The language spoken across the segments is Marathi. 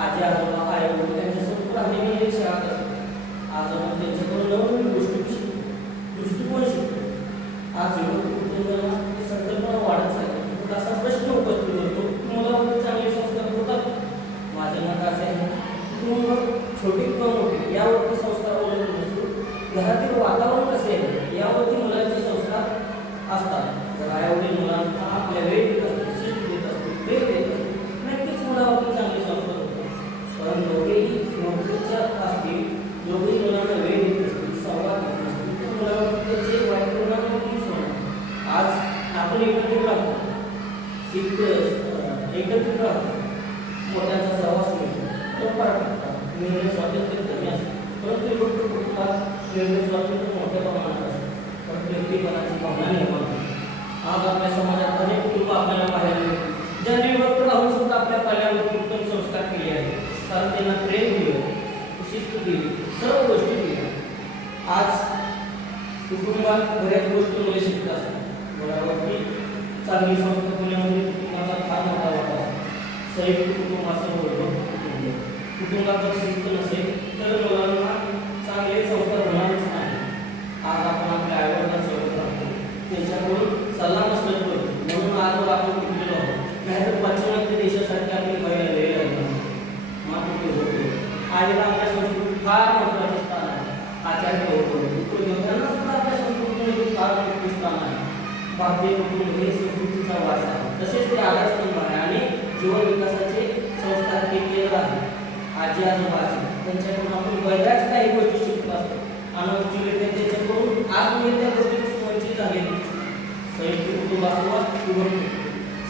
आजी आजोबा आई वडील त्यांच्यासोबत राहणे ही एक शाळा असते आज आपण त्यांच्याकडून नवनवीन गोष्टी दृष्टिकोन शिकतो. आज युवक कुटुंबाला संकल्पना वाढत चालली मग असा प्रश्न उपस्थित होतो तुम्हाला चांगले संस्कार होतात. माझे मत असे आहे कुटुंब छोटे किंवा मोठे यावरती संस्कार अवलंबून असतो घरातील वातावरण कसे आहे? यावरती मुलांचे संस्कार असतात. जर आई वडील मुलांना आपल्या वेळ देत असतील शिस्त देत असतील प्रेम देत असतील नक्कीच मुलावरती चांगले संस्कार होते पण दोघेही नोकरीच्या असतील दोघेही मुलांना वेळ देत असतील संवाद देत असतील तर मुलावर त्याचे वाईट परिणाम नक्कीच होणार आज आपण एकत्रित राहतो शिक अं, एकत्रित राहतो मोठ्यांचा सहवास मिळतो परंपरा टाकतात निर्णय स्वातंत्र्य कमी असते परंतु फक्त कुटुंबात निर्णय स्वातंत्र्य मोठ्या प्रमाणात असते परंतु व्यक्तिपणाची भावना निर्माण आज आपल्या समाजात अनेक कुटुंब आपल्याला पाहायला मिळतील ज्यांनी विभक्त राहून सुद्धा आपल्या पाल्यावरती उत्तम संस्कार केले आहेत कारण त्यांना प्रेम दिलं शिस्त दिली सर्व गोष्टी दिल्या आज कुटुंबात बऱ्याच गोष्टी मुले शिकत. असतात मुलावरती चांगली संस्कार होण्यामध्ये कुटुंबाचा फार मोठा वाटा आहे संयुक्त कुटुंब असं बोलतो कुटुंब कुटुंबात जर शिस्त नसेल तर मुलांना चांगले संस्कार होणारच नाही आज आपण आपल्या आईवडिलांसोबत राहतो त्यांच्याकडून सल्ला मसलत करतो म्हणून आजवर आपण टिकलेलो आहोत नाहीतर पाश्चिमात्य देशासारखे आपली व्हायला वेळ लागला मातृत्व होते आईला आपल्या संस्कृतीत फार महत्त्वाचे स्थान आहे आचार्य होतो पुत्र देवतांना भाग्य कुटुंब हे संस्कृतीचा वास आहे. तसेच ते आधारस्तंभ आहे आणि जीवन विकासाचे संस्कार ते केंद्र आहे. आजी आजोबा असेल त्यांच्याकडून आपण बऱ्याच काही गोष्टी शिकत असतो. अनौपचारिकरित्या त्यांच्याकडून आज मी त्या गोष्टी वंचित झाले. संयुक्त कुटुंब असो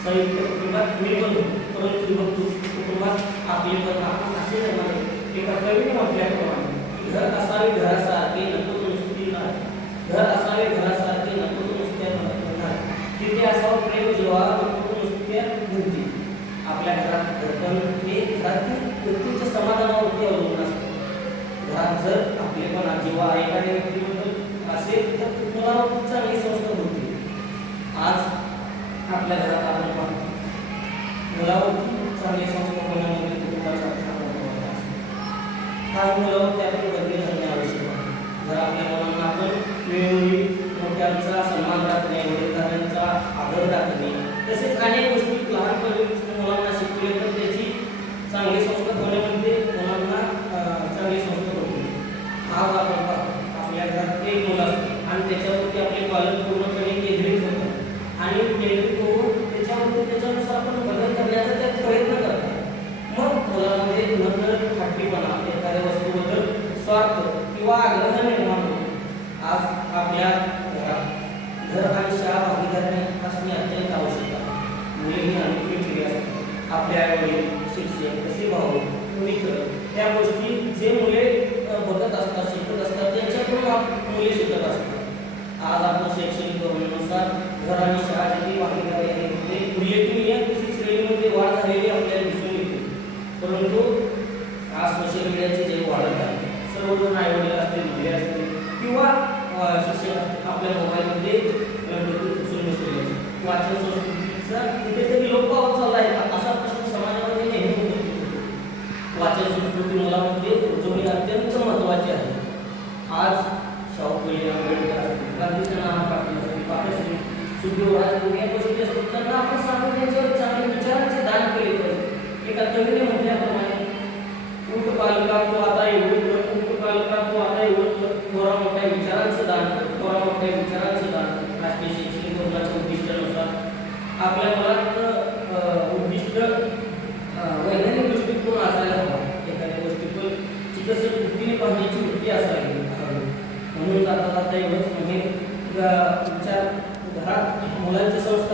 संयुक्त कुटुंबात मी बनतो परंतु बघतो कुटुंबात आपले पण आपण असे जमाने एका कवीने म्हटल्याप्रमाणे घर असावे घरासारखे नको तो नुसती नाही घर असावे घरासारखे नको तो नुसत्या नाही तिथे असावं प्रेम जेव्हा नको तो नुसत्या भिंती आपल्या घरात घरपण हे घरातील व्यक्तीच्या समाधानावरती अवलंबून असतं घरात जर आपले पण जेव्हा एखाद्या व्यक्तीबद्दल असेल तर मुलावर चांगली संस्था होती. आज आपल्या घरात आपण पाहतो. मुलावरती चांगली संस्कार होण्यामध्ये कुटुंबाचा काही मुलावर त्यातून बदली करणे आवश्यक आहे. जर आपल्या मुलांना आपण वेळोवेळी मोठ्यांचा सन्मान राखणे वडीलधाऱ्यांचा आदर राखणे तसेच अनेक गोष्टी लहानपणी मुलांना शिकवले तर त्याची चांगले संस्कार होण्यामध्ये मुलांना अं, चांगले संस्कार होते आज आपण पाहतो आपल्या घरात एक मुलं असते आणि त्याच्यावरती आपले पालन पूर्णपणे केंद्रित होतं आणि केंद्रित होऊन त्याच्यावरती त्याच्यानुसार आपण बदल करण्याचा ते प्रयत्न करतात मग मुलामध्ये नजर हट्टीपणा एखाद्या वस्तूबद्दल स्वार्थ किंवा आग्रह निर्माण होतो आज आपल्या घरात घर आणि शाळा भागीदारी असणे अत्यंत आवश्यक आहे. मुले ही अनुकूल पिढी असतात. आपले आईवडील शिक्षक कसे भाऊ मित्र त्या गोष्टी जे मुले बघत असतात शिकत असतात त्यांच्याकडून आप- मुले शिकत असतात. आज आपण शैक्षणिक धोरणानुसार घर आणि शाळा जी भागीदारी आहे ते उल्लेखनीय दुसरी श्रेणीमध्ये वाढ झालेली आपल्याला दिसून येते. परंतु आज सोशल मीडियाचे जे वाढत आहे सर्वजण आईवडील अ, आपल्या मोबाईलमध्ये डोकं घुसून बसलेले वाचन संस्कृतीचा कुठेतरी लोप पावत चालला आहे. असा प्रश्न समाजामध्ये नेहमी होतो वाचन संस्कृती मुलामध्ये रुजवणे अत्यंत महत्त्वाचे आहे. आज शाहू फुले आंबेडकर असतील गांधीचं पाटील सुखदेव राजगुरू या गोष्टी असतील त्यांना आपण सांगून त्यांच्यावर चांगले विचारांचे दान केले पाहिजे एका कवीने म्हटल्याप्रमाणे ऊट पालका तो आता एवढं कर ऊट पालका तो आता एवढं कर थोडा मोठ्या विचारांचं दान कर थोडा मोठ्या विचारांचं दान कर राष्ट्रीय शैक्षणिक धोरणाच्या उद्दिष्टानुसार आपल्या मनात उद्दिष्ट वैज्ञानिक दृष्टिकोन असायला हवा. एखाद्या गोष्टीवर चिकित्सक वृत्तीने पाहण्याची वृत्ती असावी. म्हणून जाता जाता एवढंच म्हणजे तुमच्या घरात मुलांचे संस्कार